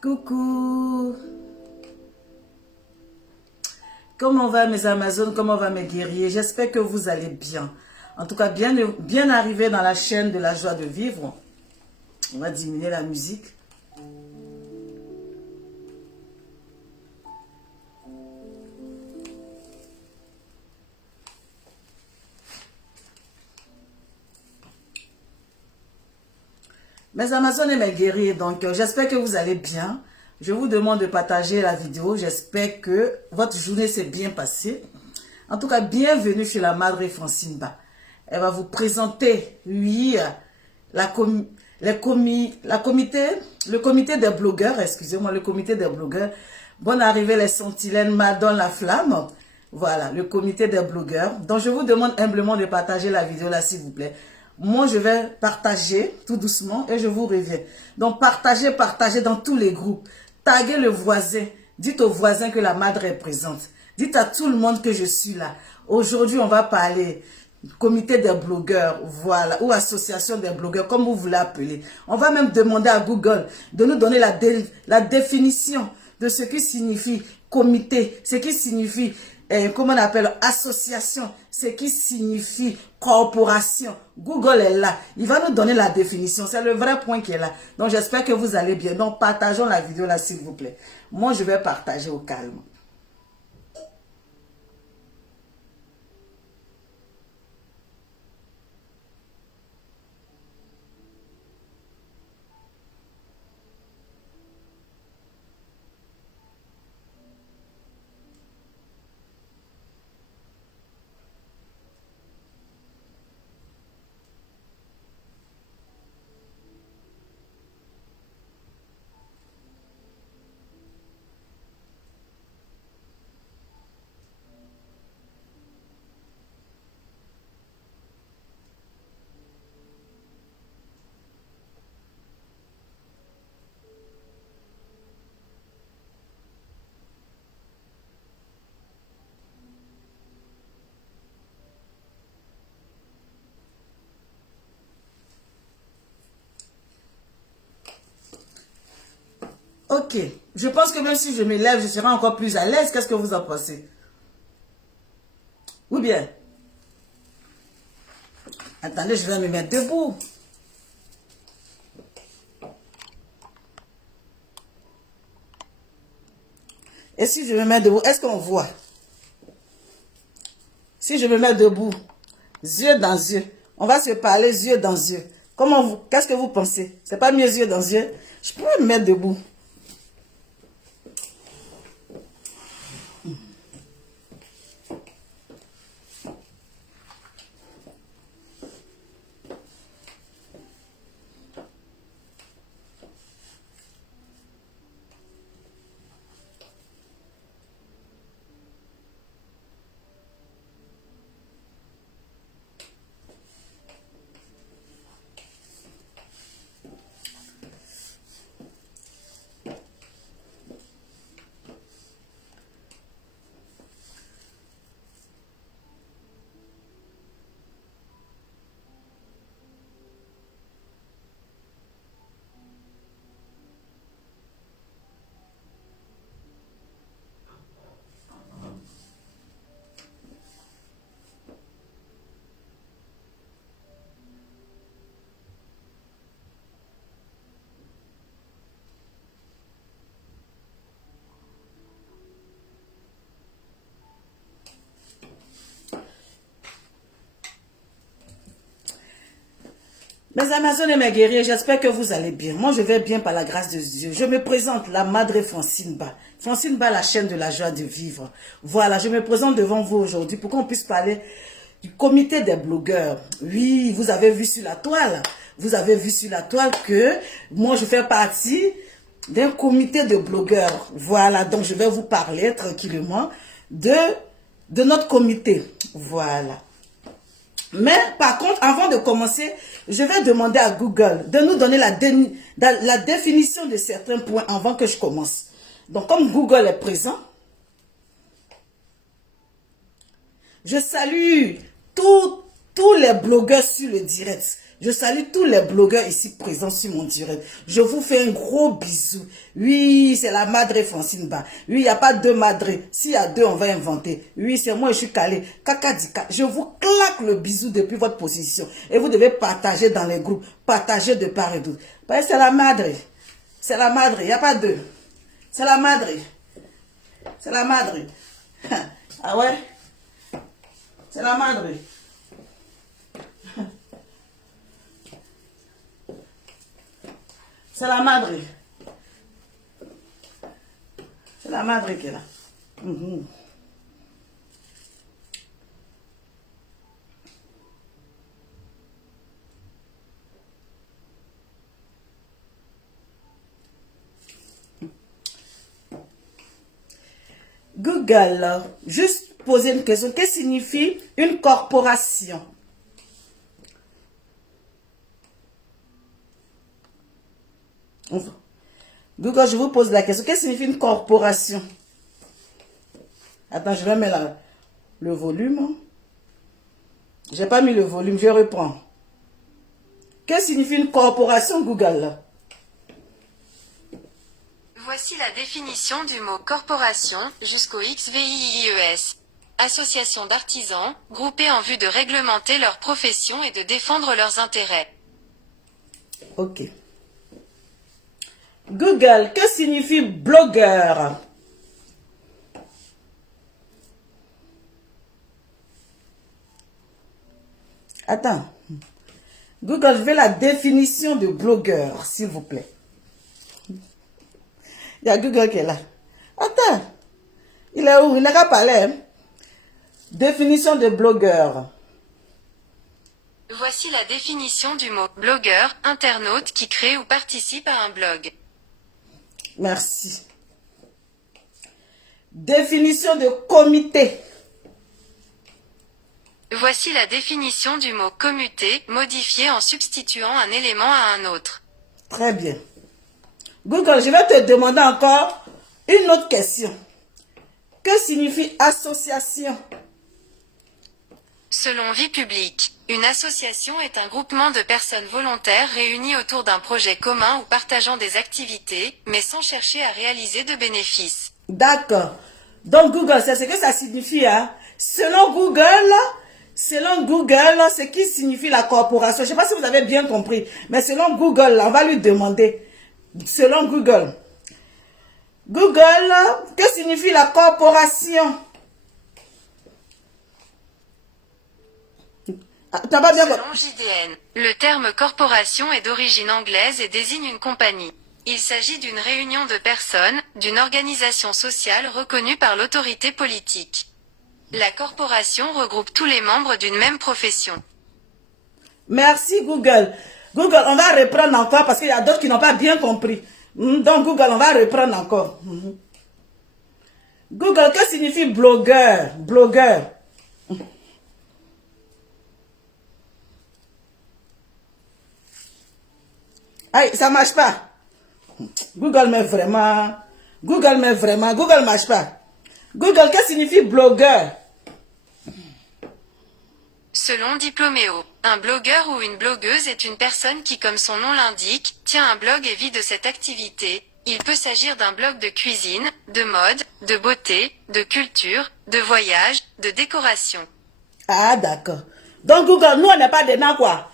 Coucou. Comment va mes Amazones? Comment va mes guerriers? J'espère que vous allez bien. En tout cas, bien arrivé dans la chaîne de la joie de vivre. On va diminuer la musique. Mes Amazones et mes guerriers, donc j'espère que vous allez bien. Je vous demande de partager la vidéo. J'espère que votre journée s'est bien passée. En tout cas, bienvenue chez la Madre Francine Ba. Elle va vous présenter, oui, le comité des blogueurs, excusez-moi, le comité des blogueurs. Bonne arrivée les sentinelles, Madone la flamme. Voilà, le comité des blogueurs. Donc, je vous demande humblement de partager la vidéo là, s'il vous plaît. Moi, je vais partager tout doucement et je vous reviens. Donc, partagez dans tous les groupes. Taguez le voisin. Dites au voisin que la Madre est présente. Dites à tout le monde que je suis là. Aujourd'hui, on va parler comité des blogueurs, voilà, ou association des blogueurs, comme vous voulez appeler. On va même demander à Google de nous donner la définition de ce qui signifie comité, ce qui signifie, comment on appelle, association, ce qui signifie corporation. Google est là. Il va nous donner la définition. C'est le vrai point qui est là. Donc, j'espère que vous allez bien. Donc, partageons la vidéo là, s'il vous plaît. Moi, je vais partager au calme. Ok, je pense que même si je m'élève, je serai encore plus à l'aise. Qu'est-ce que vous en pensez? Ou bien, attendez, je vais me mettre debout. Et si je me mets debout, est-ce qu'on voit? Si je me mets debout, yeux dans yeux, on va se parler yeux dans yeux. Comment vous, qu'est-ce que vous pensez? C'est pas mieux yeux dans yeux? Je pourrais me mettre debout. Mes Amazones et mes guerriers, j'espère que vous allez bien. Moi, je vais bien par la grâce de Dieu. Je me présente, la Madre Francine Ba. Francine Ba, la chaîne de la joie de vivre. Voilà, je me présente devant vous aujourd'hui pour qu'on puisse parler du comité des blogueurs. Oui, vous avez vu sur la toile. Vous avez vu sur la toile que moi, je fais partie d'un comité de blogueurs. Voilà, donc je vais vous parler tranquillement de notre comité. Voilà. Mais par contre, avant de commencer, je vais demander à Google de nous donner la définition de certains points avant que je commence. Donc, comme Google est présent, je salue tous les blogueurs sur le direct. Je salue tous les blogueurs ici présents sur mon direct. Je vous fais un gros bisou. Oui, c'est la Madre Francine Ba. Oui, il n'y a pas deux madres. S'il y a deux, on va inventer. Oui, c'est moi, je suis calé. Kakadika. Je vous claque le bisou depuis votre position. Et vous devez partager dans les groupes. Partager de part et d'autre. C'est la Madre. C'est la Madre. Il n'y a pas deux. C'est la Madre. C'est la Madre. Ah ouais? C'est la Madre. C'est la Madre. C'est la Madre qui est là. Google, juste poser une question. Qu'est-ce que signifie une corporation? Google, je vous pose la question. Qu'est-ce que signifie une corporation? Attends, je vais mettre le volume. J'ai pas mis le volume, je reprends. Qu'est-ce que signifie une corporation, Google? Voici la définition du mot corporation, jusqu'au XVIIES. Association d'artisans, groupés en vue de réglementer leur profession et de défendre leurs intérêts. Ok. Google, que signifie blogueur? Attends. Google, je veux la définition de blogueur, s'il vous plaît. Il y a Google qui est là. Attends. Il est où? Il n'a qu'à parler. Hein? Définition de blogueur. Voici la définition du mot blogueur, internaute qui crée ou participe à un blog. Merci. Définition de comité. Voici la définition du mot commuté, modifié en substituant un élément à un autre. Très bien. Google, je vais te demander encore une autre question. Que signifie association? Selon Vie publique, une association est un groupement de personnes volontaires réunies autour d'un projet commun ou partageant des activités, mais sans chercher à réaliser de bénéfices. D'accord. Donc Google, c'est ce que ça signifie. Hein? Selon Google, ce qui signifie la corporation. Je ne sais pas si vous avez bien compris, mais selon Google, on va lui demander. Selon Google. Google, que signifie la corporation? Selon JDN, le terme corporation est d'origine anglaise et désigne une compagnie. Il s'agit d'une réunion de personnes, d'une organisation sociale reconnue par l'autorité politique. La corporation regroupe tous les membres d'une même profession. Merci Google. Google, on va reprendre encore parce qu'il y a d'autres qui n'ont pas bien compris. Donc Google, on va reprendre encore. Google, que signifie blogueur? Blogueur. Aïe, ça marche pas. Google mais vraiment. Google marche pas. Google, que signifie blogueur? Selon Diploméo, un blogueur ou une blogueuse est une personne qui, comme son nom l'indique, tient un blog et vit de cette activité. Il peut s'agir d'un blog de cuisine, de mode, de beauté, de culture, de voyage, de décoration. Ah, d'accord. Donc Google, nous on n'est pas dedans quoi.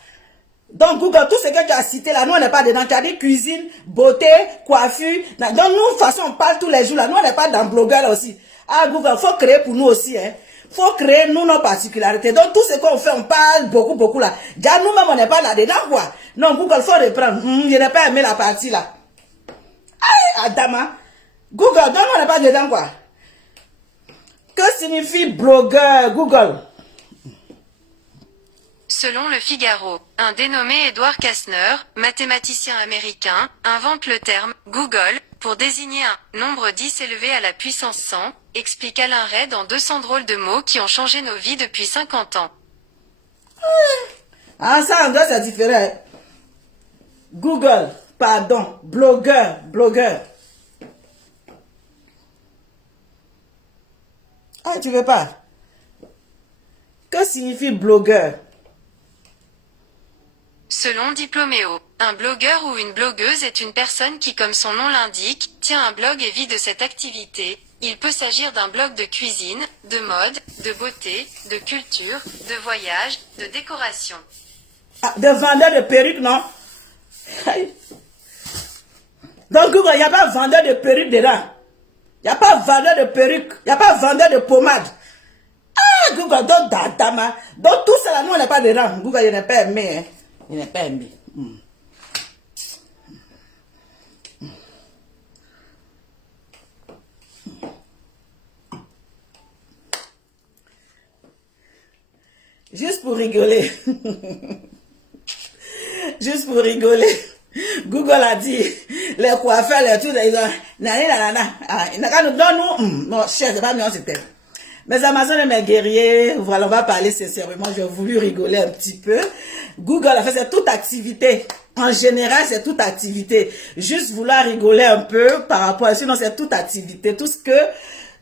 Donc Google, tout ce que tu as cité là, nous on n'est pas dedans. Tu as dit cuisine, beauté, coiffure. Donc nous, de toute façon, on parle tous les jours là. Nous on n'est pas dans blogueur aussi. Ah Google, faut créer pour nous aussi. Hein. faut créer nous nos particularités. Donc tout ce qu'on fait, on parle beaucoup là. Déjà nous-mêmes, on n'est pas là-dedans, quoi. Non, Google, faut reprendre. Je n'ai pas aimé la partie là. Aïe, Adama. Google, donc on n'est pas dedans, quoi. Que signifie blogueur, Google? Selon le Figaro, un dénommé Edward Kastner, mathématicien américain, invente le terme « Google » pour désigner un nombre 10 élevé à la puissance 100, explique Alain Ray dans 200 drôles de mots qui ont changé nos vies depuis 50 ans. Ah, ça, en deux, c'est différent. Google, pardon, blogueur, blogueur. Ah, tu veux pas? Que signifie blogueur? Selon Diploméo, un blogueur ou une blogueuse est une personne qui, comme son nom l'indique, tient un blog et vit de cette activité. Il peut s'agir d'un blog de cuisine, de mode, de beauté, de culture, de voyage, de décoration. Ah, de vendeur de perruques, non? Donc, Google, il n'y a pas vendeur de perruques dedans. Il n'y a pas vendeur de perruques. Il n'y a pas vendeur de pommade. Ah, Google, donc, Dama. Donc, tout ça là, nous, on n'est pas dedans. Google, il n'est pas aimé. Hein. Il n'est pas aimé. Juste pour rigoler. Juste pour rigoler. Google a dit, les coiffeurs, les trucs, ils ont, non, cher, c'est pas bien, c'était. Mes Amazones et mes guerriers, voilà, on va parler sincèrement, j'ai voulu rigoler un petit peu. Google a fait, c'est toute activité. En général, c'est toute activité. Juste vouloir rigoler un peu par rapport à, sinon c'est toute activité. Tout ce que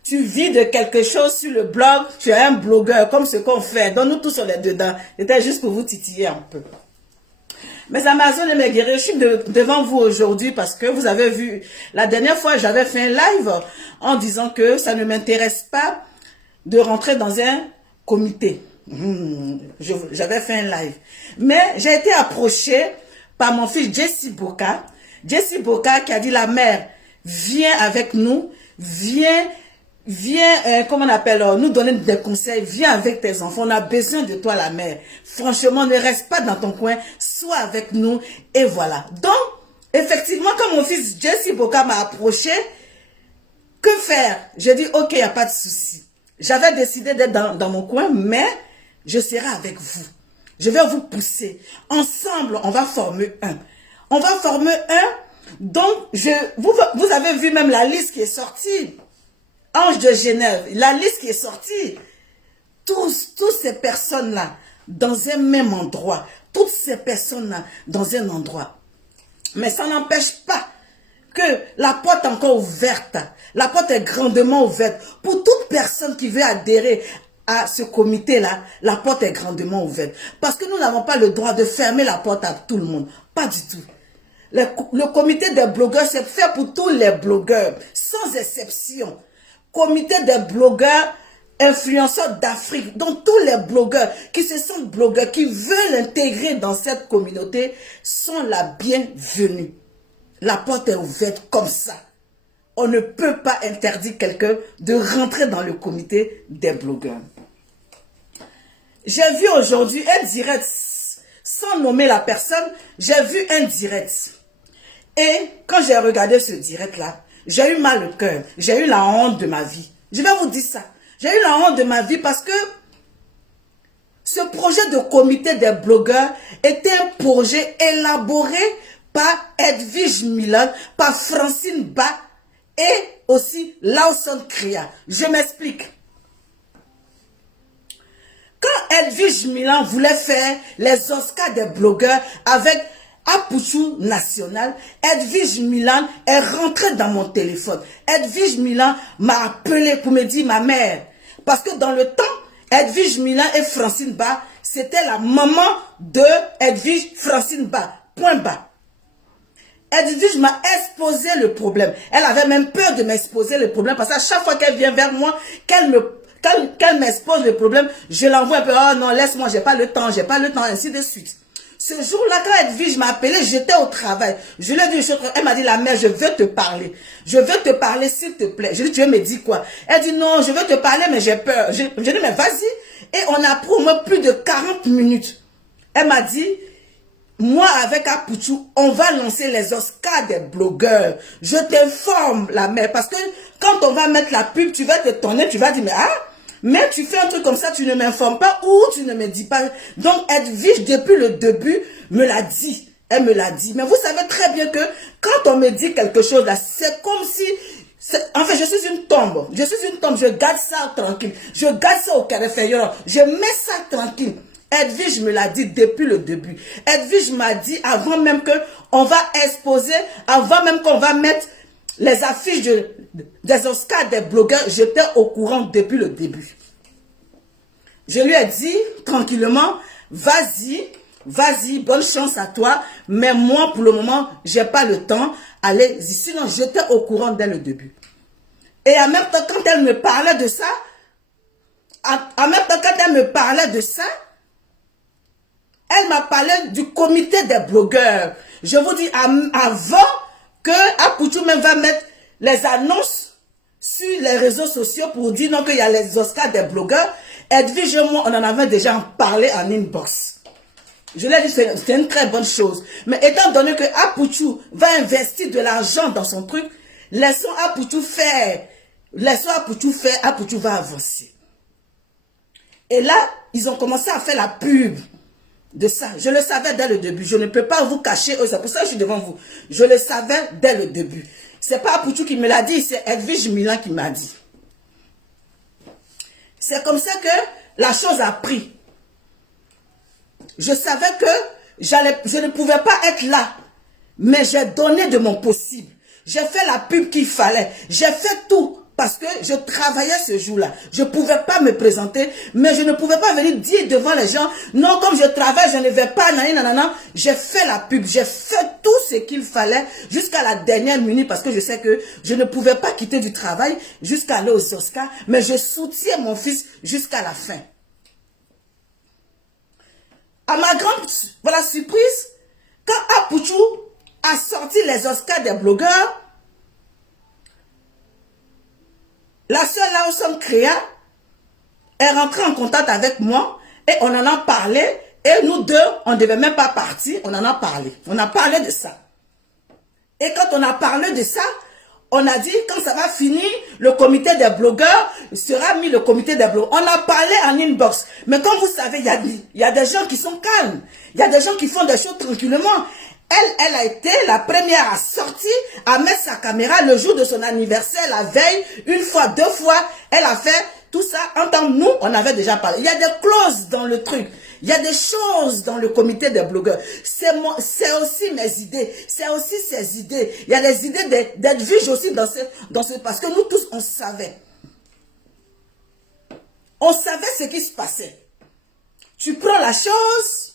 tu vis de quelque chose sur le blog, tu es un blogueur, comme ce qu'on fait. Donc nous tous on est dedans. C'était juste pour vous titiller un peu. Mes Amazones et mes guerriers, je suis devant vous aujourd'hui parce que vous avez vu, la dernière fois j'avais fait un live en disant que ça ne m'intéresse pas de rentrer dans un comité. J'avais fait un live. Mais j'ai été approchée par mon fils Jesse Boka. Jesse Boka qui a dit, la mère, viens avec nous, viens, comment on appelle, nous donner des conseils, viens avec tes enfants, on a besoin de toi la mère. Franchement, ne reste pas dans ton coin, sois avec nous, et voilà. Donc, effectivement, quand mon fils Jesse Boka m'a approché, que faire? J'ai dit, ok, il n'y a pas de souci. J'avais décidé d'être dans mon coin, mais je serai avec vous. Je vais vous pousser. Ensemble, on va former un. On va former un. Donc, vous avez vu même la liste qui est sortie. Ange de Genève, la liste qui est sortie. Toutes ces personnes-là, dans un même endroit. Toutes ces personnes-là, dans un endroit. Mais ça n'empêche pas que la porte est encore ouverte. La porte est grandement ouverte. Pour toute personne qui veut adhérer à ce comité-là, la porte est grandement ouverte. Parce que nous n'avons pas le droit de fermer la porte à tout le monde. Pas du tout. Le comité des blogueurs, c'est fait pour tous les blogueurs, sans exception. Comité des blogueurs, influenceurs d'Afrique. Donc tous les blogueurs qui se sentent blogueurs, qui veulent intégrer dans cette communauté, sont la bienvenue. La porte est ouverte comme ça. On ne peut pas interdire quelqu'un de rentrer dans le comité des blogueurs. J'ai vu aujourd'hui un direct, sans nommer la personne, j'ai vu un direct. Et quand j'ai regardé ce direct-là, j'ai eu mal au cœur. J'ai eu la honte de ma vie. Je vais vous dire ça. J'ai eu la honte de ma vie parce que ce projet de comité des blogueurs était un projet élaboré par Edwige Milan, par Francine Ba et aussi Lawson Kria. Je m'explique. Quand Edwige Milan voulait faire les Oscars des blogueurs avec Apuchou National, Edwige Milan est rentrée dans mon téléphone. Edwige Milan m'a appelé pour me dire, ma mère, parce que dans le temps, Edwige Milan et Francine Ba, c'était la maman de Edwige Francine Ba, point bas. Edwige m'a exposé le problème. Elle avait même peur de m'exposer le problème parce qu'à chaque fois qu'elle vient vers moi, qu'elle m'expose le problème, je l'envoie un peu, oh non, laisse-moi, j'ai pas le temps, ainsi de suite. Ce jour-là, quand Edwige m'a appelé, j'étais au travail. Je lui ai dit, elle m'a dit, la mère, je veux te parler. Je veux te parler, s'il te plaît. Je lui ai dit, tu me dis quoi? Elle dit, non, je veux te parler, mais j'ai peur. Je lui ai dit, mais vas-y. Et on a pris au moins plus de 40 minutes. Elle m'a dit, moi, avec Apouchou, on va lancer les Oscars des blogueurs. Je t'informe, la mère, parce que quand on va mettre la pub, tu vas te tourner, tu vas dire, mais tu fais un truc comme ça, tu ne m'informes pas ou tu ne me dis pas. Donc, Edwige, depuis le début, me l'a dit. Elle me l'a dit. Mais vous savez très bien que quand on me dit quelque chose là, c'est comme si... En fait, je suis une tombe. Je suis une tombe. Je garde ça tranquille. Je garde ça au carré inférieur. Je mets ça tranquille. Edwige me l'a dit depuis le début. Edwige m'a dit avant même qu'on va exposer, avant même qu'on va mettre les affiches des Oscars des blogueurs, j'étais au courant depuis le début. Je lui ai dit tranquillement, vas-y, vas-y, bonne chance à toi, mais moi pour le moment, j'ai pas le temps, allez-y. Sinon, j'étais au courant dès le début. Et en même temps, quand elle me parlait de ça, elle m'a parlé du comité des blogueurs. Je vous dis, avant que Apouchou même va mettre les annonces sur les réseaux sociaux pour dire non qu'il y a les Oscars des blogueurs, Edwige et moi, on en avait déjà parlé en inbox. Je l'ai dit, c'est une très bonne chose. Mais étant donné que Apouchou va investir de l'argent dans son truc, laissons Apouchou faire. Laissons Apouchou faire, Apouchou va avancer. Et là, ils ont commencé à faire la pub de ça. Je le savais dès le début. Je ne peux pas vous cacher. C'est pour ça que je suis devant vous. Je le savais dès le début. C'est pas Apouchou qui me l'a dit, c'est Edwige Milan qui m'a dit. C'est comme ça que la chose a pris. Je savais que je ne pouvais pas être là. Mais j'ai donné de mon possible. J'ai fait la pub qu'il fallait. J'ai fait tout. Parce que je travaillais ce jour-là. Je ne pouvais pas me présenter, mais je ne pouvais pas venir dire devant les gens, non, comme je travaille, je ne vais pas, nanana. J'ai fait la pub, j'ai fait tout ce qu'il fallait jusqu'à la dernière minute parce que je sais que je ne pouvais pas quitter du travail jusqu'à aller aux Oscars, mais je soutiens mon fils jusqu'à la fin. À ma grande surprise, quand Apouchou a sorti les Oscars des blogueurs, la sœur Laoson Créa est rentrée en contact avec moi et on en a parlé. Et nous deux, on ne devait même pas partir, on en a parlé. On a parlé de ça. Et quand on a parlé de ça, on a dit, quand ça va finir, le comité des blogueurs sera mis le comité des blogueurs. On a parlé en inbox. Mais comme vous savez, il y a des gens qui sont calmes. Il y a des gens qui font des choses tranquillement. Elle a été la première à sortir, à mettre sa caméra le jour de son anniversaire, la veille, une fois, deux fois. Elle a fait tout ça. En tant que nous, on avait déjà parlé. Il y a des clauses dans le truc. Il y a des choses dans le comité des blogueurs. C'est aussi mes idées. C'est aussi ses idées. Il y a des idées d'Edwige aussi dans ce... Parce que nous tous, on savait. On savait ce qui se passait. Tu prends la chose...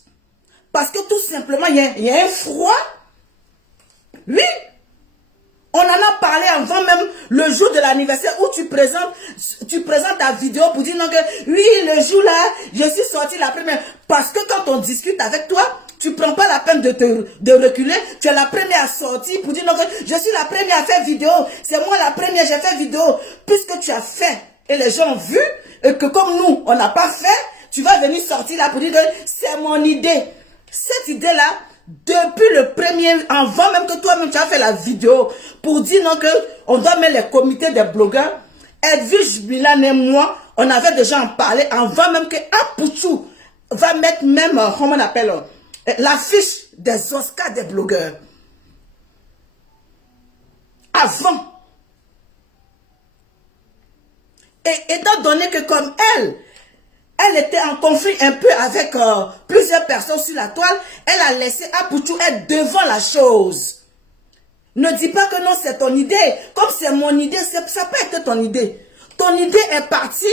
Parce que tout simplement, il y a un froid. Oui. On en a parlé avant même le jour de l'anniversaire où tu présentes ta vidéo pour dire non que oui, le jour là, je suis sortie la première. Parce que quand on discute avec toi, tu ne prends pas la peine de reculer. Tu es la première à sortir pour dire non que je suis la première à faire vidéo. C'est moi la première, j'ai fait vidéo. Puisque tu as fait et les gens ont vu et que comme nous, on n'a pas fait, tu vas venir sortir là pour dire que c'est mon idée. Cette idée-là, depuis le premier, avant même que toi-même tu as fait la vidéo pour dire non que on doit mettre les comités des blogueurs, Edwige Milan et moi, on avait déjà en parlé avant même que Apouchou va mettre même, comment on appelle, l'affiche des Oscars des blogueurs. Avant. Et étant donné que comme elle était en conflit un peu avec plusieurs personnes sur la toile, elle a laissé Apouchou être devant la chose. Ne dis pas que non, c'est ton idée. Comme c'est mon idée, ça n'a pas été ton idée. Ton idée est partie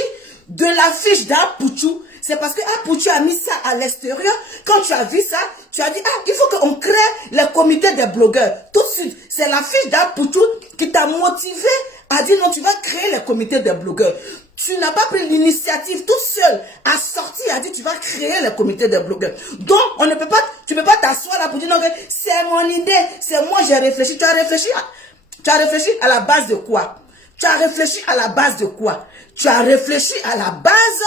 de l'affiche d'Apouchou. C'est parce que Apouchou a mis ça à l'extérieur. Quand tu as vu ça, tu as dit, ah, il faut qu'on crée le comité des blogueurs. Tout de suite, c'est l'affiche d'Apouchou qui t'a motivé à dire non, tu vas créer le comité des blogueurs. Tu n'as pas pris l'initiative tout seul à sortir, à dire tu vas créer le comité des blogueurs. Donc, on ne peut pas, tu ne peux pas t'asseoir là pour dire non, c'est mon idée, c'est moi j'ai réfléchi. Tu as réfléchi à la base de quoi? Tu as réfléchi à la base de quoi? Tu as réfléchi à la base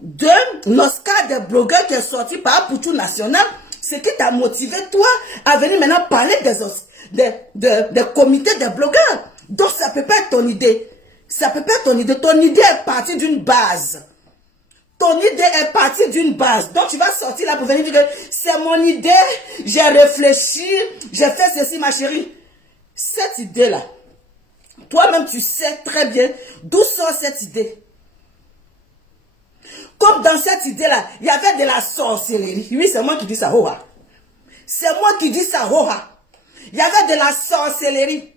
de l'Oscar des blogueurs qui est sorti par Pouchou National. Ce qui t'a motivé, toi, à venir maintenant parler des comités des blogueurs. Donc, ça ne peut pas être ton idée. Ça ne peut pas être ton idée. Ton idée est partie d'une base. Ton idée est partie d'une base. Donc, tu vas sortir là pour venir dire que c'est mon idée, j'ai réfléchi, j'ai fait ceci, ma chérie. Cette idée-là, toi-même, tu sais très bien d'où sort cette idée. Comme dans cette idée-là, il y avait de la sorcellerie. Oui, c'est moi qui dis ça, Hoha. C'est moi qui dis ça, Hoha. Il y avait de la sorcellerie.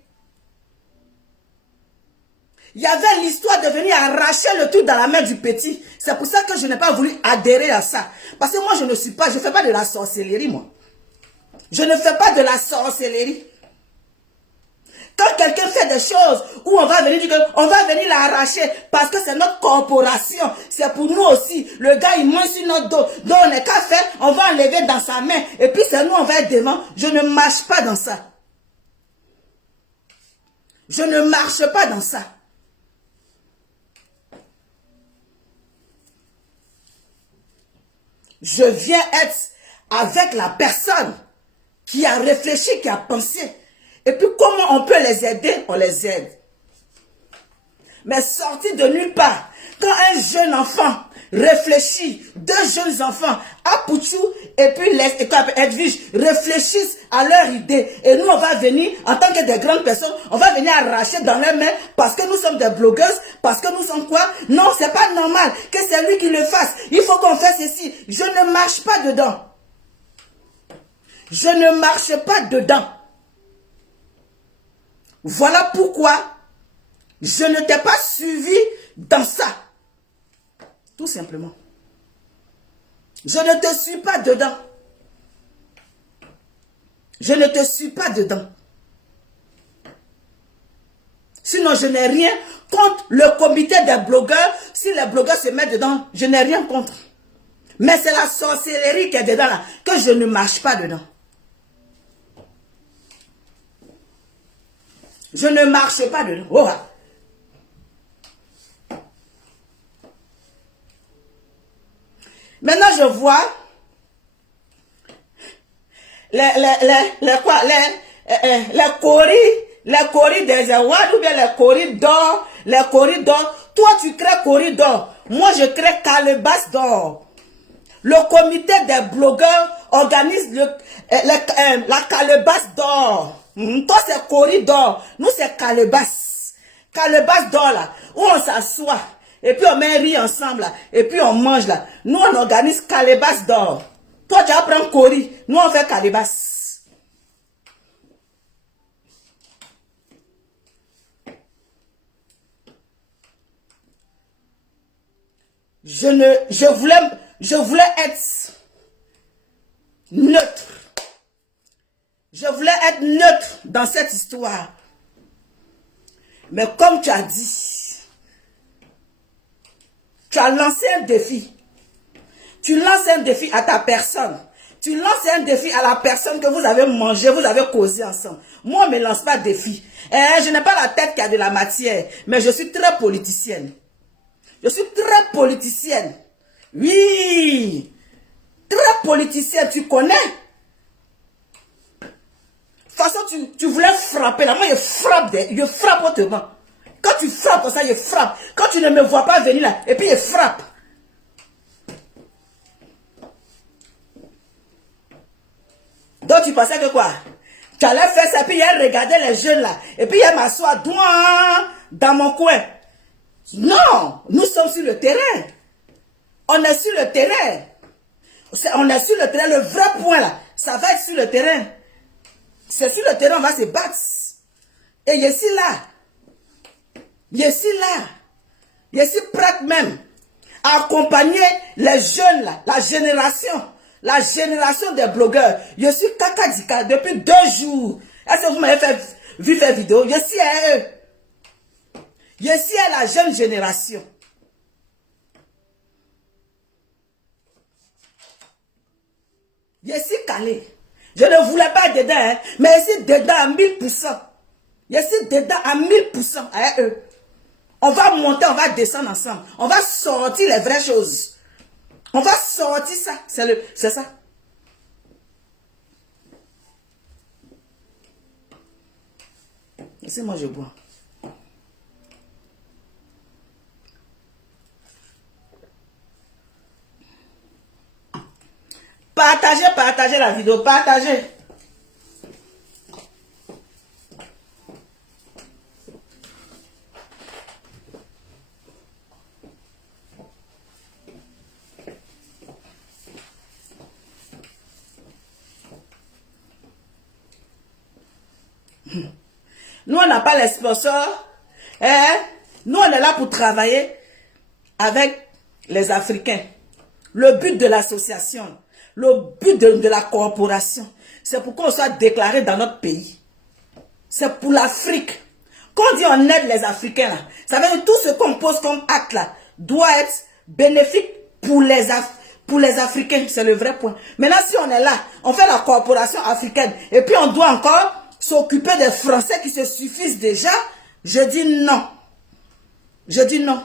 Il y avait l'histoire de venir arracher le truc dans la main du petit. C'est pour ça que je n'ai pas voulu adhérer à ça. Parce que moi, je ne fais pas de la sorcellerie, moi. Je ne fais pas de la sorcellerie. Quand quelqu'un fait des choses où on va venir dire qu'on va venir l'arracher parce que c'est notre corporation, c'est pour nous aussi. Le gars, il mange sur notre dos. Donc, on n'est qu'à faire, on va enlever dans sa main. Et puis, c'est nous, on va être devant. Je ne marche pas dans ça. Je ne marche pas dans ça. Je viens être avec la personne qui a réfléchi, qui a pensé. Et puis comment on peut les aider? On les aide. Mais sortir de nulle part, quand un jeune enfant réfléchit, deux jeunes enfants, Apouchou et puis Edwige réfléchissent à leur idée. Et nous, on va venir, en tant que des grandes personnes, on va venir arracher dans leurs mains parce que nous sommes des blogueuses, parce que nous sommes quoi? Non, c'est pas normal que c'est lui qui le fasse. Il faut qu'on fasse ceci. Je ne marche pas dedans. Je ne marche pas dedans. Voilà pourquoi je ne t'ai pas suivi dans ça. Tout simplement. Je ne te suis pas dedans. Je ne te suis pas dedans. Sinon, je n'ai rien contre le comité des blogueurs. Si les blogueurs se mettent dedans, je n'ai rien contre. Mais c'est la sorcellerie qui est dedans là, que je ne marche pas dedans. Je ne marche pas dedans. Oh. Maintenant, je vois les corridors des Awad ou bien les corridors, Toi, tu crées corridor. Moi, je crée calebasse d'or. Le comité des blogueurs organise la calebasse d'or. Toi, c'est corridor. Nous, c'est calebasse. Calebasse d'or, là, où on s'assoit. Et puis, on met un riz ensemble, là. Et puis, on mange, là. Nous, on organise calebasse d'or. Toi, tu vas prendre cori. Nous, on fait calebasse. Je voulais être neutre. Je voulais être neutre dans cette histoire. Mais comme tu as dit, tu as lancé un défi. Tu lances un défi à ta personne. Tu lances un défi à la personne que vous avez mangé, vous avez causé ensemble. Moi, on ne me lance pas de défi. Je n'ai pas la tête qui a de la matière, mais je suis très politicienne. Je suis très politicienne. Oui. Très politicienne, tu connais? De toute façon, tu voulais frapper. Là, moi, je frappe autrement. Quand tu frappes comme ça, je frappe. Quand tu ne me vois pas venir là, et puis je frappe. Donc, tu pensais que quoi? Tu allais faire ça, puis il regardait les jeunes là. Et puis il m'assoit dans mon coin. Non, nous sommes sur le terrain. On est sur le terrain. On est sur le terrain. Le vrai point là, ça va être sur le terrain. C'est sur le terrain, on va se battre. Et je suis là. Je suis là. Je suis prête même à accompagner les jeunes là, la génération des blogueurs. Je suis Kakadika depuis 2 jours. Est-ce que vous m'avez vu faire vidéo? Je suis à eux. Je suis à la jeune génération. Je suis calé. Je ne voulais pas être dedans, hein, mais je suis dedans à 1000%. Je suis dedans à 1000% avec eux. On va monter, on va descendre ensemble. On va sortir les vraies choses. On va sortir ça. C'est ça. Laissez-moi, je bois. Partagez la vidéo, partagez. Nous, on n'a pas les sponsors. Hein? Nous, on est là pour travailler avec les Africains. Le but de l'association, le but de la corporation, c'est pour qu'on soit déclaré dans notre pays. C'est pour l'Afrique. Quand on dit on aide les Africains, là, ça veut dire tout ce qu'on pose comme acte là, doit être bénéfique pour les Africains. C'est le vrai point. Maintenant, si on est là, on fait la corporation africaine, et puis on doit encore s'occuper des Français qui se suffisent déjà, je dis non. Je dis non.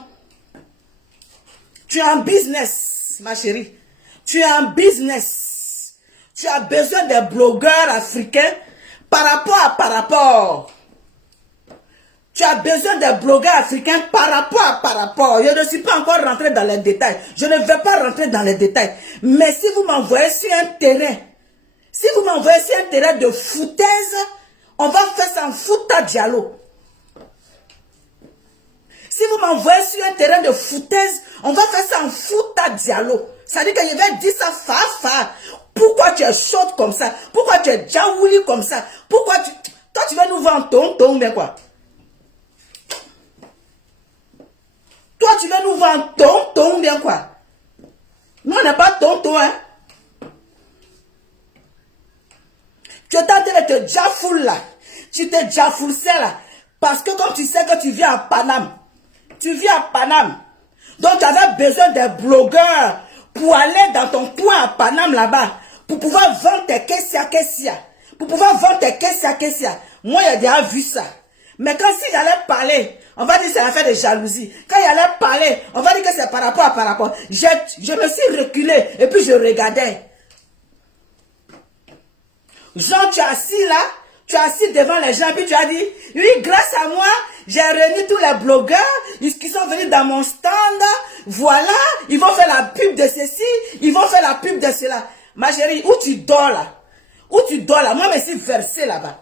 Tu es en business, ma chérie. Tu es en business. Tu as besoin des blogueurs africains par rapport. Tu as besoin des blogueurs africains par rapport. Je ne suis pas encore rentré dans les détails. Je ne vais pas rentrer dans les détails. Mais si vous m'envoyez sur un terrain, de foutaise, on va faire ça en Fouta Diallo. Si vous m'envoyez sur un terrain de foutaise, on va faire ça en Fouta Diallo. Ça veut dire que je vais dire ça fa. Pourquoi tu es chaude comme ça? Pourquoi tu es jaouli comme ça? Pourquoi tu... Toi, tu vas nous vendre ton, mais quoi? Toi, tu vas nous vendre ton, bien quoi? Nous, on n'est pas ton, hein? Tu es en train de te jafoule là. Tu te jafoulsais là. Parce que comme tu sais que tu vis à Paname. Donc, tu avais besoin des blogueurs pour aller dans ton coin à Paname là-bas. Pour pouvoir vendre tes kessia. Moi, j'ai déjà vu ça. Mais quand si j'allais parler, on va dire que c'est l'affaire de jalousie. Quand j'allais parler, on va dire que c'est par rapport. Je me suis reculé et puis je regardais. Jean, tu es assis là, tu es assis devant les gens, puis tu as dit, oui, grâce à moi, j'ai réuni tous les blogueurs qui sont venus dans mon stand, voilà, ils vont faire la pub de ceci, ils vont faire la pub de cela. Ma chérie, où tu dors là? Moi, je me suis versée là-bas.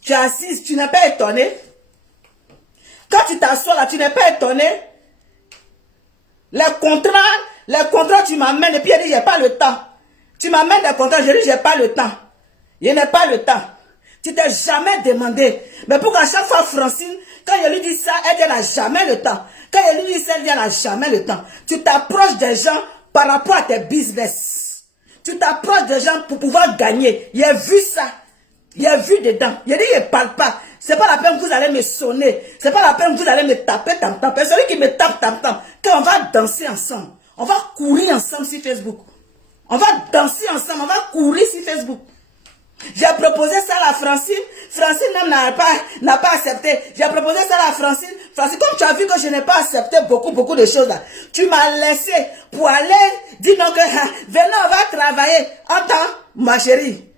Tu es assise, tu n'es pas étonné. Quand tu t'assois là, tu n'es pas étonné. Les contrats, tu m'amènes et puis je dis, j'ai pas le temps. Tu m'amènes des contrats, je dis, j'ai pas le temps. Je n'ai pas le temps. Tu t'es jamais demandé. Mais pourquoi à chaque fois, Francine, quand je lui dis ça, elle n'a jamais le temps. Quand je lui dis ça, elle n'a jamais le temps. Tu t'approches des gens par rapport à tes business. Tu t'approches des gens pour pouvoir gagner. J'ai vu ça. J'ai vu dedans. Je dis, je ne parle pas. C'est pas la peine que vous allez me sonner. C'est pas la peine que vous allez me taper tam-tam. Celui qui me tape tam-tam, quand on va danser ensemble, on va courir ensemble sur Facebook. On va danser ensemble, on va courir sur Facebook. J'ai proposé ça à la Francine. Francine même n'a pas accepté. J'ai proposé ça à la Francine. Francine, comme tu as vu que je n'ai pas accepté beaucoup de choses là, tu m'as laissé pour aller dire non que venez, on va travailler. Attends, ma chérie,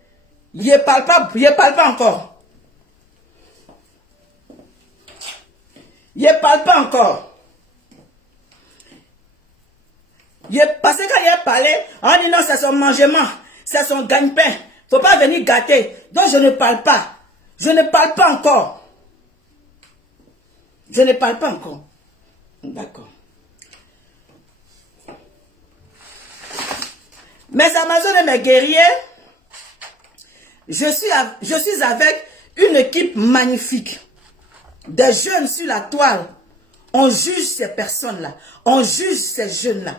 je parle pas encore. Parce que quand il a parlé, on dit non, c'est son mangement, c'est son gagne-pain. Faut pas venir gâter. Donc je ne parle pas. Je ne parle pas encore. D'accord. Mes Amazones et mes guerriers, je suis avec une équipe magnifique. Des jeunes sur la toile. On juge ces personnes-là. On juge ces jeunes-là.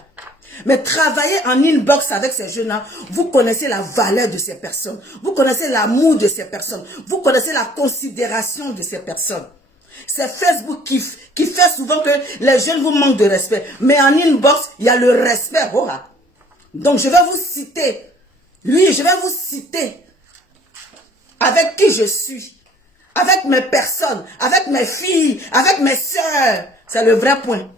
Mais travailler en inbox avec ces jeunes-là, vous connaissez la valeur de ces personnes. Vous connaissez l'amour de ces personnes. Vous connaissez la considération de ces personnes. C'est Facebook qui fait souvent que les jeunes vous manquent de respect. Mais en inbox, il y a le respect. Oh, ah. Donc, je vais vous citer. Oui, je vais vous citer avec qui je suis. Avec mes personnes, avec mes filles, avec mes soeurs. C'est le vrai point.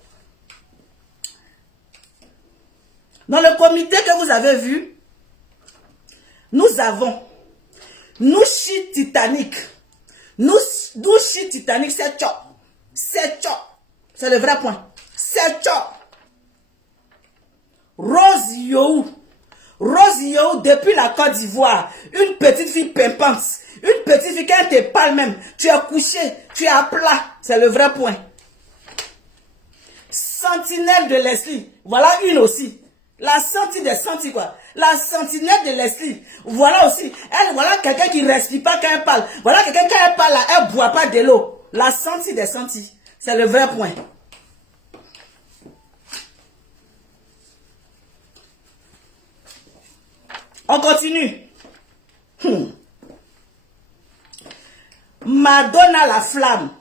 Dans le comité que vous avez vu, nous avons Nouchi Titanic. Nouchi Titanic, c'est Tchop. C'est Tchop. C'est le vrai point. C'est Tchop. Rose Yohou. Rose Yohou, depuis la Côte d'Ivoire. Une petite fille pimpante. Une petite fille qui ne te parle même. Tu es couché, tu es à plat. C'est le vrai point. Sentinelle de Leslie. Voilà une aussi. La sentinelle des sentinelles quoi. La sentinelle de Leslie. Voilà aussi. Elle, voilà quelqu'un qui ne respire pas quand elle parle. Voilà quelqu'un quand elle parle là, elle ne boit pas de l'eau. La sentinelle des sentinelles. C'est le vrai point. On continue. Madonna la flamme.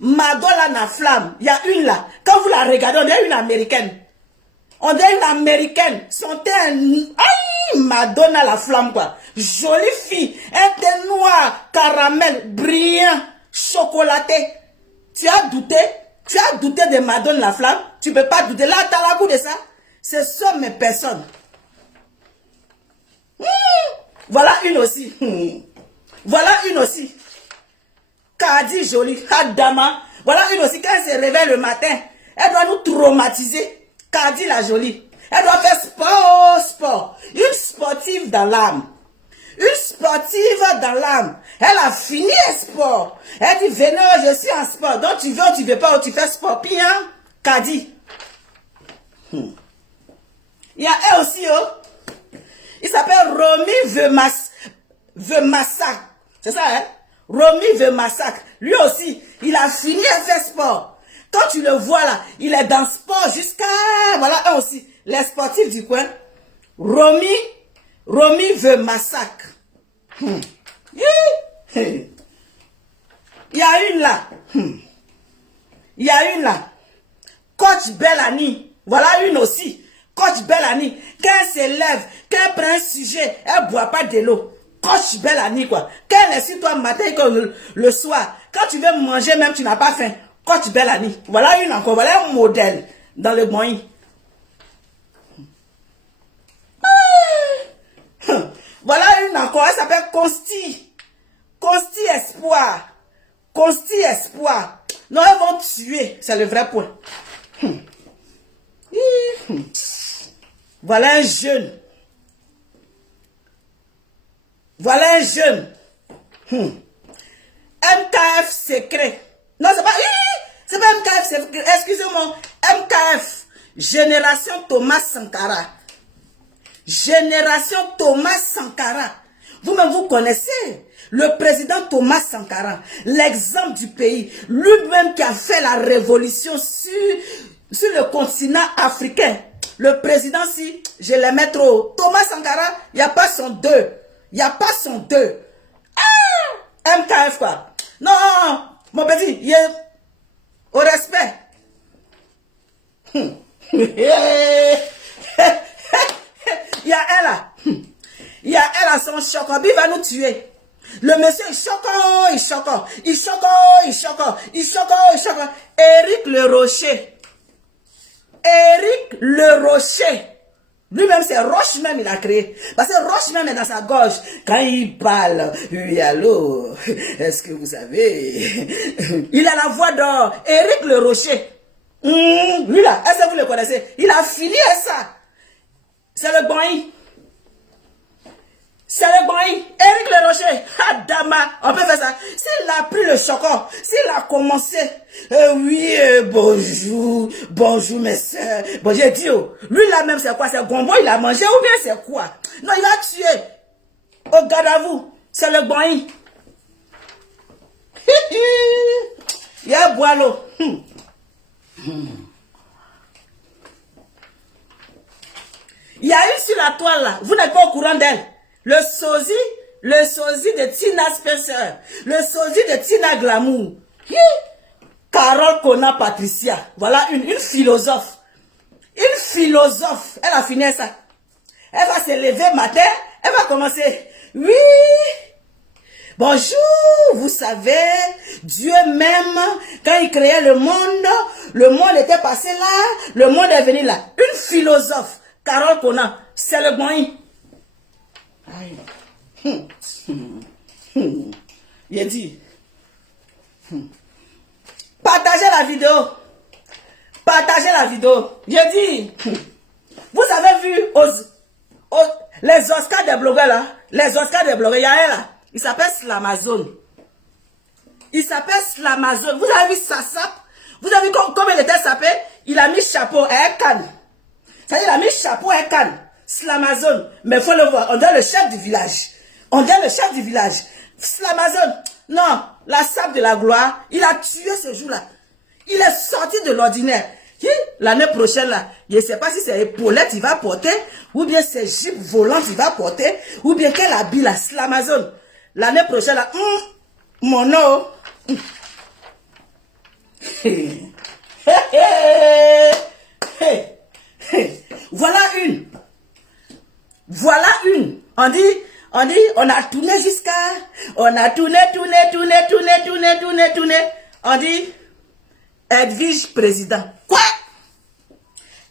Madonna la flamme. Il y a une là. Quand vous la regardez, on dirait une américaine. On dirait une américaine. Son teint. Aïe, Madonna la flamme quoi. Jolie fille. Un teint noir, caramel, brillant, chocolaté. Tu as douté? Tu as douté de Madonna la flamme? Tu ne peux pas douter. Là, tu as la goût de ça. Ce sont mes personnes. Voilà une aussi. Voilà une aussi. Kadi jolie. Adama. Voilà une aussi. Quand elle se réveille le matin, elle doit nous traumatiser. Kadi la jolie. Elle doit faire sport. Une sportive dans l'âme. Une sportive dans l'âme. Elle a fini le sport. Elle dit, venez, je suis en sport. Donc tu veux ou tu veux pas, ou tu fais sport. Puis, hein, Kadi. Il y a elle aussi, oh. Il s'appelle Romy Vemassac. C'est ça, hein? Romy Vemassac. Lui aussi, il a fini à faire sport. Quand tu le vois là, il est dans sport jusqu'à... Voilà, un aussi. Les sportifs du coin. Romy Vemassac. Il y a une là. Il y a une là. Coach Bellani. Voilà une aussi. Coach Bellani, quand elle se lève, quand elle prend un sujet, elle ne boit pas de l'eau. Coach Bellani, quoi. Quand elle est sur toi matin comme le soir, quand tu veux manger même, tu n'as pas faim. Coach Bellani. Voilà une encore, voilà un modèle dans le moyen. Voilà une encore, elle s'appelle Consti. Consti Espoir. Consti Espoir. Non, elles vont tuer, c'est le vrai point. Voilà un jeune. Voilà un jeune. MKF secret. Non, c'est pas... C'est pas MKF secret. Excusez-moi. MKF. Génération Thomas Sankara. Génération Thomas Sankara. Vous-même, vous connaissez le président Thomas Sankara. L'exemple du pays. Lui-même qui a fait la révolution sur le continent africain. Le président, si je les mets trop. Thomas Sankara, il n'y a pas son deux. Il n'y a pas son deux. Ah! MKF quoi. Non, mon petit, il est au respect. Il y a elle là. Il y a elle à son chocolat. Il va nous tuer. Le monsieur est choquant, il choquant. Il choquant, il choquant. Il choquant, il choquant. Éric Le Rocher. Éric Le Rocher. Lui-même, c'est Roche même, il a créé. Parce que Roche même est dans sa gorge. Quand il parle, oui, allô, est-ce que vous savez? Il a la voix d'or. Éric Le Rocher. Lui là, est-ce que vous le connaissez? Il a fini à ça. C'est le boing. C'est le boing. Éric Le Rocher. Adama. On peut faire ça. S'il a pris le chocolat, s'il a commencé. Oui, bonjour. Bonjour mes soeurs. Bon, j'ai dit, oh, lui là même c'est quoi? C'est gombo, il a mangé ou bien c'est quoi? Non, il a tué. Oh, garde à vous. C'est le boing. Il y a un boileau. Il y a une sur la toile là. Vous n'êtes pas au courant d'elle. Le sosie de Tina Spencer. Le sosie de Tina Glamour. Carole Kona Patricia. Voilà une philosophe. Une philosophe. Elle a fini ça. Elle va se lever matin. Elle va commencer. Oui. Bonjour. Vous savez, Dieu même, quand il créait le monde était passé là. Le monde est venu là. Une philosophe. Carole Kona. C'est le bon. Il dit. Partagez la vidéo. Partagez la vidéo. J'ai dit. Vous avez vu les Oscars des blogueurs là. Les Oscars des blogueurs. Il y a un là. Il s'appelle Slamazone. Il s'appelle Slamazone. Vous avez vu sa sape? Vous avez vu comme il était sapé? Il a mis chapeau et un canne. C'est-à-dire, il a mis chapeau et un canne. Slamazone. Mais il faut le voir. On dirait le chef du village. On dirait le chef du village. Slamazone. Non. La sape de la gloire. Il a tué ce jour-là. Il est sorti de l'ordinaire. L'année prochaine, là, je ne sais pas si c'est épaulette il va porter, ou bien c'est jupe volante il va porter, ou bien quel habit là, Slamazone. L'année prochaine, là, mon nom. Voilà une. Voilà une. On dit, on a tourné jusqu'à, on a tourné. On dit, Edwige président. Quoi?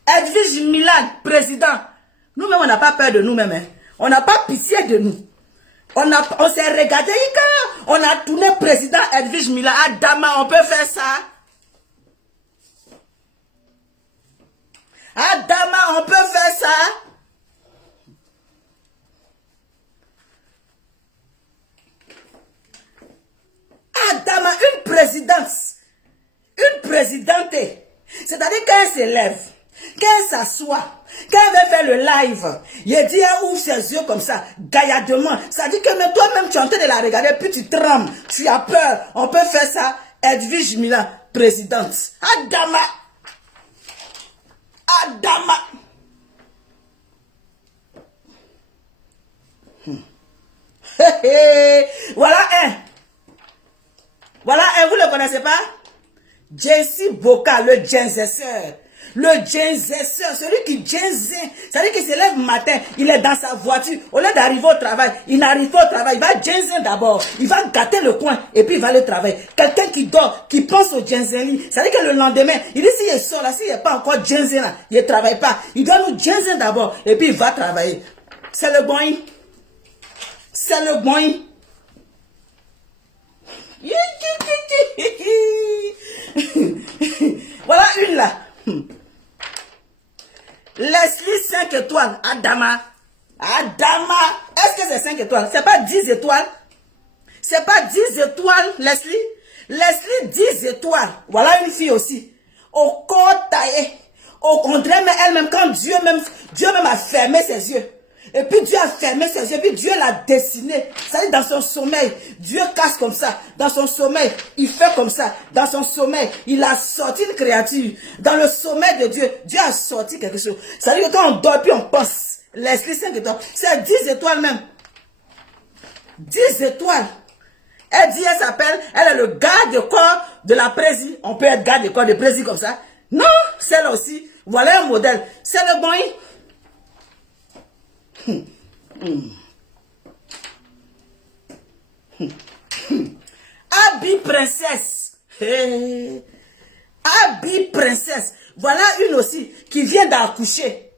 Edwige Milan président. Nous-mêmes, on n'a pas peur de nous-mêmes. Hein. On n'a pas pitié de nous. On s'est regardé quand on a tourné président Edwige Milan. Adama, on peut faire ça. Adama, on peut faire ça. Adama, une présidence. Une présidente. C'est-à-dire qu'elle se lève, qu'elle s'assoit, qu'elle veut faire le live. Il dit, elle ouvre ses yeux comme ça, gaillardement. Ça dit que même toi-même, tu es en train de la regarder, puis tu trembles, tu as peur. On peut faire ça. Edwige Milan, présidente. Adama. Adama. Voilà un. Voilà un, vous ne le connaissez pas? Jesse Boka, le genzesseur. Le genzesseur, celui qui genze. C'est-à-dire qu'il se lève le matin, il est dans sa voiture. Au lieu d'arriver au travail, il n'arrive pas au travail. Il va genzer d'abord. Il va gâter le coin et puis il va aller au travail. Quelqu'un qui dort, qui pense au genzeli. C'est-à-dire que le lendemain, il dit s'il sort là, s'il n'est pas encore genzer là, il ne travaille pas. Il doit nous genzer d'abord et puis il va travailler. C'est le bon. C'est le bon. Voilà une là. Leslie 5 étoiles. Adama. Adama. Est-ce que c'est 5 étoiles? C'est pas 10 étoiles. C'est pas 10 étoiles, Leslie. Leslie 10 étoiles. Voilà une fille aussi. Au corps taillé. On dirait elle-même quand Dieu même a fermé ses yeux. Et puis Dieu a fermé ses yeux, puis Dieu l'a dessiné. Ça veut dire dans son sommeil, Dieu casse comme ça. Dans son sommeil, il fait comme ça. Dans son sommeil, il a sorti une créature. Dans le sommeil de Dieu, Dieu a sorti quelque chose. Ça veut dire que quand on dort, puis on pense. Leslie 5 étoiles. C'est 10 étoiles même. 10 étoiles. Elle dit, elle s'appelle, elle est le garde de corps de la prési. On peut être garde de corps de prési comme ça. Non, celle aussi. Voilà un modèle. C'est le bon. Habit princesse. Habit princesse. Voilà une aussi qui vient d'accoucher.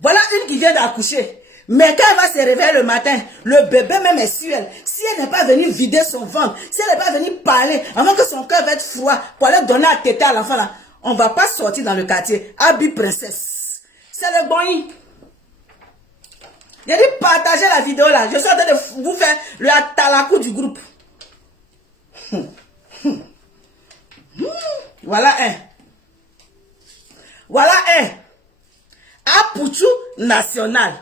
Voilà une qui vient d'accoucher. Mais quand elle va se réveiller le matin, le bébé même est sur elle. Si elle n'est pas venue vider son ventre, si elle n'est pas venue parler, avant que son cœur va être froid, pour aller donner à téter à l'enfant là, on ne va pas sortir dans le quartier. Habit princesse. C'est le bon. J'ai dit partagez la vidéo là. Je suis en train de vous faire le talakou du groupe. Voilà un. Voilà un. Apuchu national.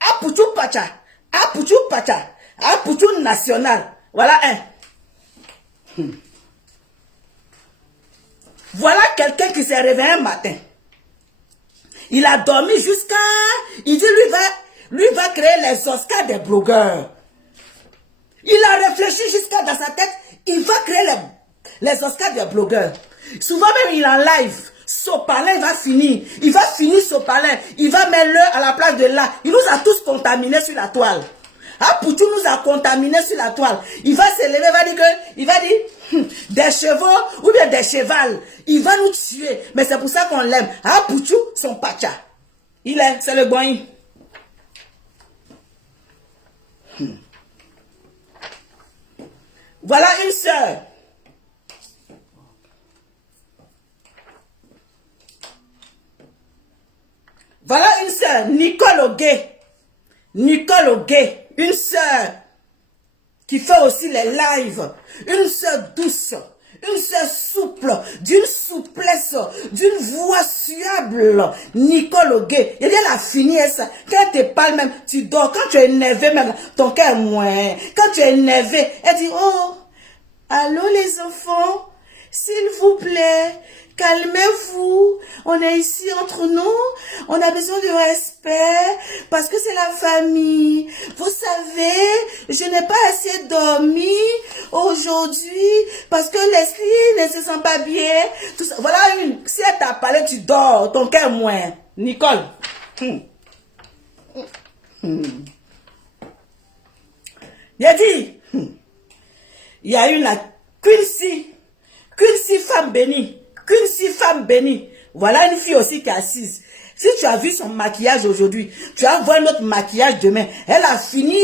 Apuchu pacha. Apuchu pacha. Apuchu national. Voilà un. Voilà quelqu'un qui s'est réveillé un matin. Il a dormi jusqu'à... Il dit lui va créer les Oscars des blogueurs. Il a réfléchi jusqu'à dans sa tête. Il va créer Les Oscars des blogueurs. Souvent même, il est en live. Sopalin, il va finir. Il va finir Sopalin. Il va mettre l'heure à la place de là. Il nous a tous contaminés sur la toile. Ah, Poutou nous a contaminés sur la toile. Il va se lever, il va dire, des chevaux ou bien des chevals. Il va nous tuer. Mais c'est pour ça qu'on l'aime. Ah, Poutou, son pacha. C'est le boing. Voilà une sœur. Voilà une sœur, Nicole Ogué. Nicole Ogué, une sœur qui fait aussi les lives. Une sœur douce, une sœur souple, d'une souplesse, d'une voix suave. Nicole Ogué, elle a fini ça. Quand elle te parle même, tu dors. Quand tu es énervé même, ton cœur est moins. Quand tu es énervé, elle dit, oh, allô les enfants, s'il vous plaît, calmez-vous, on est ici entre nous, on a besoin de respect, parce que c'est la famille. Vous savez, je n'ai pas assez dormi aujourd'hui, parce que Leslie ne se sent pas bien. Tout ça. Voilà une, si elle t'a parlé, tu dors, ton cœur moins. Nicole. Il a dit, il y a une la Quincy femme bénie. Quincy femme bénie. Voilà une fille aussi qui est assise. Si tu as vu son maquillage aujourd'hui, tu vas voir notre maquillage demain. Elle a fini,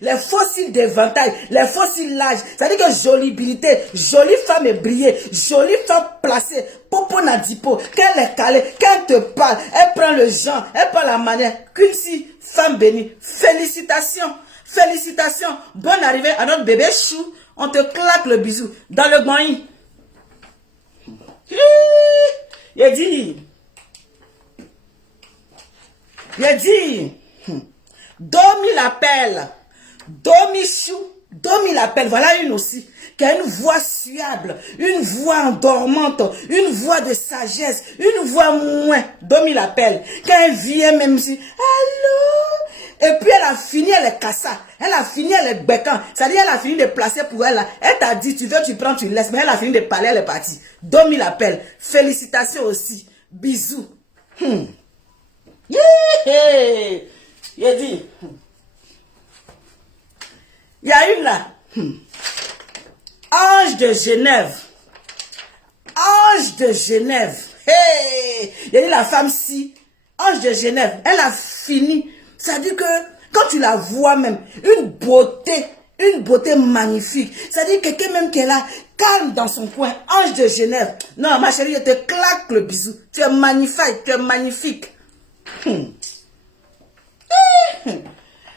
les fossiles d'éventail, les fossiles larges. C'est-à-dire que jolibilité, jolie femme est brillée, jolie femme placée, popo nadipo, qu'elle est calée, quand elle te parle, elle prend le genre, elle prend la manière. Quincy femme bénie. Félicitations, félicitations. Bonne arrivée à notre bébé chou. On te claque le bisou dans le bain. Il dit, Domi l'appelle, Domi chou, Domi l'appelle. Voilà une aussi, qui a une voix suave, une voix endormante, une voix de sagesse, une voix moins. Domi l'appelle. Quand elle vient même si, allô? Et puis elle a fini, elle est cassa. Elle a fini, elle est bécan. C'est-à-dire, elle a fini de placer pour elle. Elle t'a dit, tu veux, tu prends, tu laisses. Mais elle a fini de parler, elle est partie. Domi l'appelle. Félicitations aussi. Bisous. Yeah. Il a dit. Il y a une là. Ange de Genève. Ange de Genève. Hey. Il a dit la femme si. Ange de Genève. Elle a fini. Ça dit que quand tu la vois même, une beauté magnifique. Ça dit quelqu'un même qui est là, calme dans son coin, ange de Genève. Non, ma chérie, je te claque le bisou. Tu es magnifique, tu es magnifique.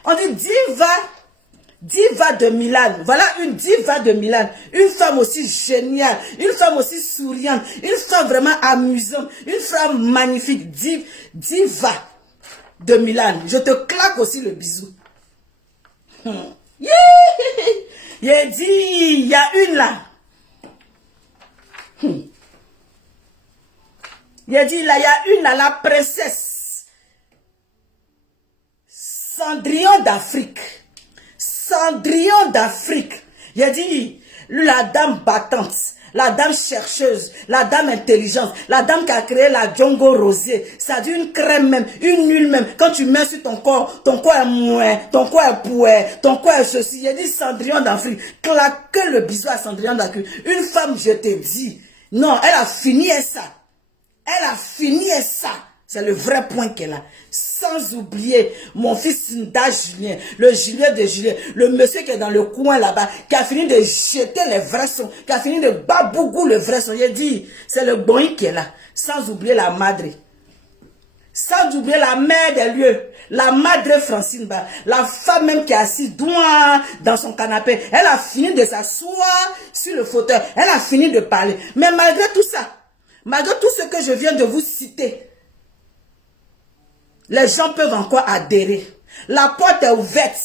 On dit diva de Milan. Voilà une diva de Milan. Une femme aussi géniale, une femme aussi souriante, une femme vraiment amusante, une femme magnifique. Diva de Milan. Je te claque aussi le bisou. Yeah. Il a dit, il y a une là. Il a dit, là, il y a une là, la princesse Cendrillon d'Afrique. Cendrillon d'Afrique. Il a dit, la dame battante. La dame chercheuse, la dame intelligente, la dame qui a créé la Django rosée. Ça dit une crème même, une huile même. Quand tu mets sur ton corps est moins, ton corps est pouet, ton corps est ceci. Il a dit Cendrillon d'Afrique. Claquez le bisou à Cendrillon d'Afrique. Une femme, je te dis. Non, elle a fini ça. Elle a fini ça. C'est le vrai point qu'elle a. Sans oublier mon fils Nda Julien, le Julien de Julien, le monsieur qui est dans le coin là-bas, qui a fini de jeter les vrais sons, qui a fini de babougou le vrai son. Il dit, c'est le bon qui est là. Sans oublier la madre. Sans oublier la mère des lieux, la madre Francine, la femme même qui est assise dans son canapé. Elle a fini de s'asseoir sur le fauteuil. Elle a fini de parler. Mais malgré tout ça, malgré tout ce que je viens de vous citer, les gens peuvent encore adhérer. La porte est ouverte.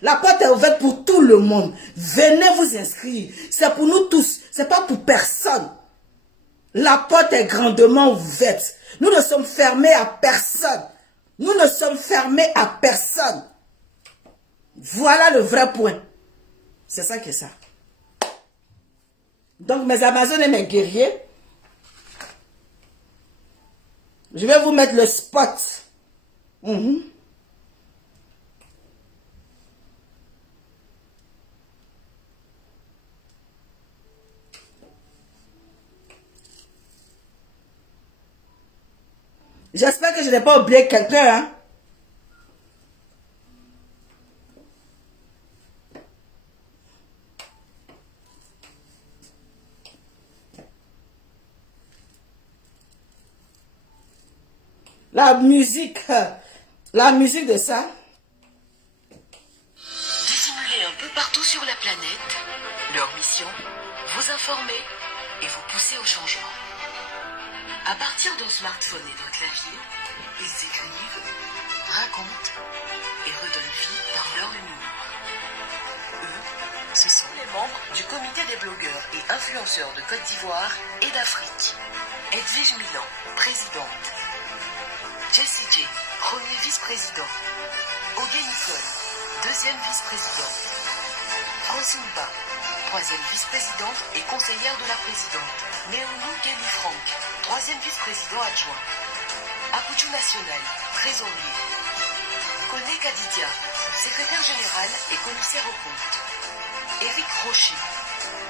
La porte est ouverte pour tout le monde. Venez vous inscrire. C'est pour nous tous. C'est pas pour personne. La porte est grandement ouverte. Nous ne sommes fermés à personne. Nous ne sommes fermés à personne. Voilà le vrai point. C'est ça qui est ça. Donc, mes Amazones et mes guerriers, je vais vous mettre le spot. Mhm. J'espère que je n'ai pas oublié quelqu'un, hein. La musique de ça. Dissimulés un peu partout sur la planète, leur mission, vous informer et vous pousser au changement. À partir d'un smartphone et d'un clavier, ils écrivent, racontent et redonnent vie par leur humour. Eux, ce sont les membres du comité des blogueurs et influenceurs de Côte d'Ivoire et d'Afrique. Edwige Milan, présidente. Jessie J, premier vice-président. Ogé Nicole, deuxième vice-présidente. Francine Ba, troisième vice-présidente et conseillère de la présidente. Néonou Kelly Frank, troisième vice-président adjoint. Apouchou National, trésorier. Koné Kadidia, secrétaire général et commissaire au compte. Éric Rocher,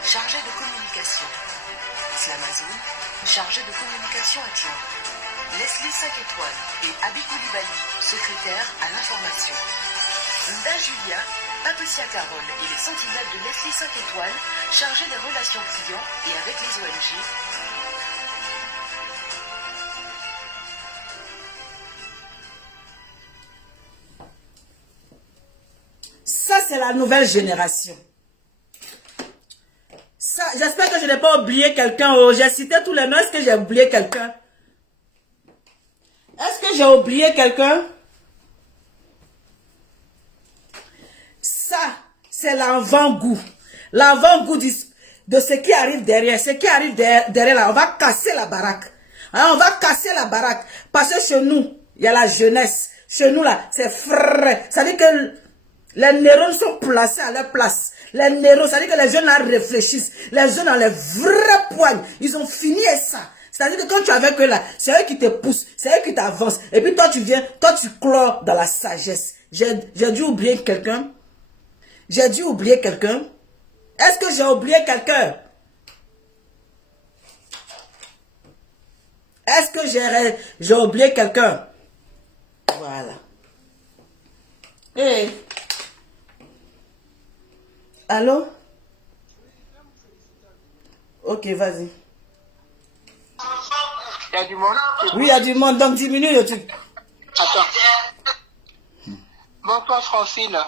chargé de communication. Slamazoun, chargé de communication adjoint. Leslie 5 étoiles et Abi Koulibaly, secrétaire à l'information. Nda Julia, Patricia Carole et les sentinelles de Leslie 5 étoiles, chargés des relations clients et avec les ONG. Ça, c'est la nouvelle génération. Ça, j'espère que je n'ai pas oublié quelqu'un. Oh, j'ai cité tous les noms. Est-ce que j'ai oublié quelqu'un? Est-ce que j'ai oublié quelqu'un? Ça, c'est l'avant-goût. L'avant-goût de ce qui arrive derrière. Ce qui arrive derrière là, on va casser la baraque. Hein, on va casser la baraque. Parce que chez nous, il y a la jeunesse. Chez nous là, c'est frais. Ça veut dire que les neurones sont placés à leur place. Les neurones, ça veut dire que les jeunes là réfléchissent. Les jeunes ont les vrais poignes. Ils ont fini ça. C'est-à-dire que quand tu es avec eux là, c'est eux qui te poussent, c'est eux qui t'avancent. Et puis toi tu viens, toi tu clores dans la sagesse. J'ai dû oublier quelqu'un. J'ai dû oublier quelqu'un. Est-ce que j'ai oublié quelqu'un? Est-ce que j'ai oublié quelqu'un? Voilà. Hey. Allô? Ok, vas-y. Il y a du monde? Oui, il y a du monde, donc 10 minutes. Attends. Bonsoir Francine.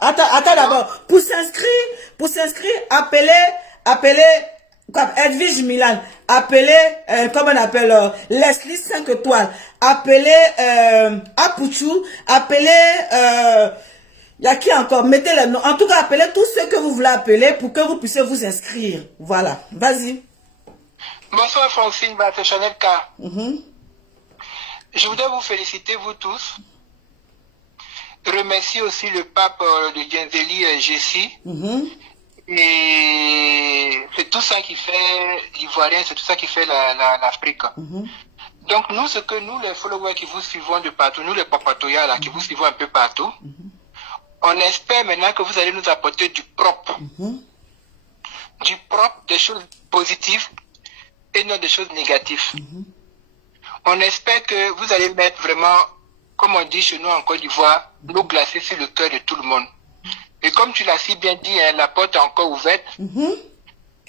Attends d'abord. Pour s'inscrire, appelez Edwige Milan. Appelez, comment on appelle, Leslie 5 étoiles. Appelez Apouchou. Appelez, il y a qui encore? Mettez les noms. En tout cas, appelez tous ceux que vous voulez appeler pour que vous puissiez vous inscrire. Voilà. Vas-y. Bonsoir Francine, c'est Chanel K. Je voudrais vous féliciter, vous tous. Remercier aussi le pape de Genzeli, Jessie. Et c'est tout ça qui fait l'Ivoirien, c'est tout ça qui fait l'Afrique. Donc nous, ce que nous, les followers qui vous suivons de partout, nous les papatoyas là, qui vous suivons un peu partout, on espère maintenant que vous allez nous apporter du propre. Du propre, des choses positives et non des choses négatives. On espère que vous allez mettre vraiment, comme on dit chez nous en Côte d'Ivoire, l'eau glacée sur le cœur de tout le monde. Et comme tu l'as si bien dit, hein, la porte est encore ouverte.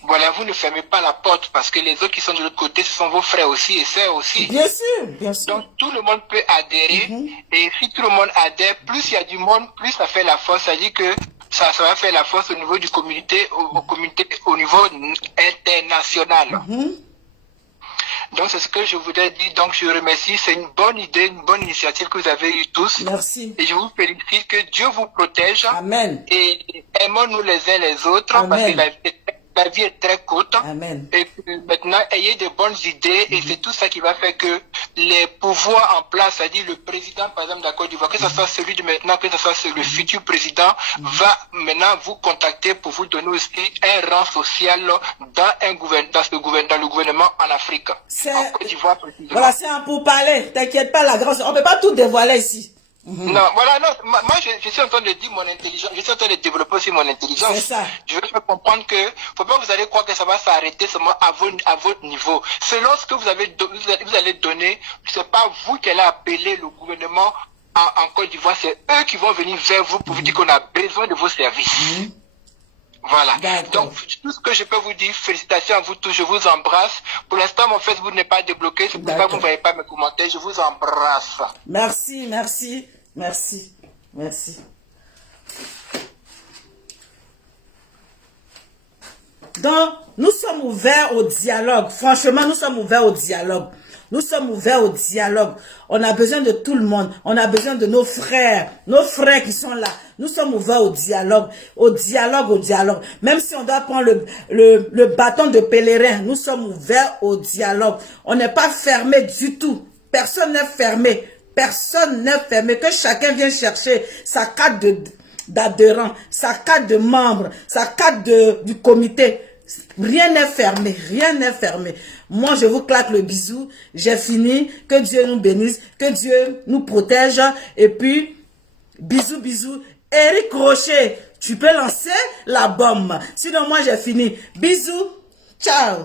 Voilà, vous ne fermez pas la porte parce que les autres qui sont de l'autre côté, ce sont vos frères aussi et sœurs aussi. Bien sûr, bien sûr. Donc tout le monde peut adhérer. Et si tout le monde adhère, plus il y a du monde, plus ça fait la force. Ça dit que ça va faire la force au niveau du communauté, au niveau international. Donc c'est ce que je voudrais dire. Donc je remercie. C'est une bonne idée, une bonne initiative que vous avez eue tous. Merci. Et je vous félicite. Que Dieu vous protège. Amen. Et aimons-nous les uns les autres. Amen. Parce que la vie est très courte. Amen. Et maintenant, ayez de bonnes idées. Et c'est tout ça qui va faire que les pouvoirs en place, c'est-à-dire le président, par exemple, de la Côte d'Ivoire, que ce soit celui de maintenant, que ce soit le futur président, va maintenant vous contacter pour vous donner aussi un rang social dans le gouvernement en Afrique. En Côte d'Ivoire, précisément. Voilà, c'est un pourparler. T'inquiète pas, la grande. On ne peut pas tout dévoiler ici. Non, voilà, non, moi je suis en train de dire mon intelligence, je suis en train de développer aussi mon intelligence. C'est ça. Je veux faire comprendre que, faut pas vous allez croire que ça va s'arrêter seulement à votre niveau. Selon ce que vous allez donner, c'est pas vous qui allez appeler le gouvernement en Côte d'Ivoire, c'est eux qui vont venir vers vous pour vous dire qu'on a besoin de vos services. Voilà. Donc, tout ce que je peux vous dire, félicitations à vous tous, je vous embrasse. Pour l'instant, mon Facebook n'est pas débloqué, c'est pour ça que vous ne voyez pas mes commentaires, je vous embrasse. Merci, merci, merci, merci. Donc, nous sommes ouverts au dialogue. Franchement, nous sommes ouverts au dialogue. Nous sommes ouverts au dialogue. On a besoin de tout le monde. On a besoin de nos frères qui sont là. Nous sommes ouverts au dialogue, au dialogue, au dialogue. Même si on doit prendre le bâton de pèlerin, nous sommes ouverts au dialogue. On n'est pas fermé du tout. Personne n'est fermé. Personne n'est fermé. Que chacun vienne chercher sa carte d'adhérent, sa carte de membre, sa carte du comité. Rien n'est fermé, rien n'est fermé. Moi, je vous claque le bisou. J'ai fini. Que Dieu nous bénisse, que Dieu nous protège. Et puis, bisous, bisous. Eric Rocher, tu peux lancer la bombe. Sinon, moi, j'ai fini. Bisous. Ciao.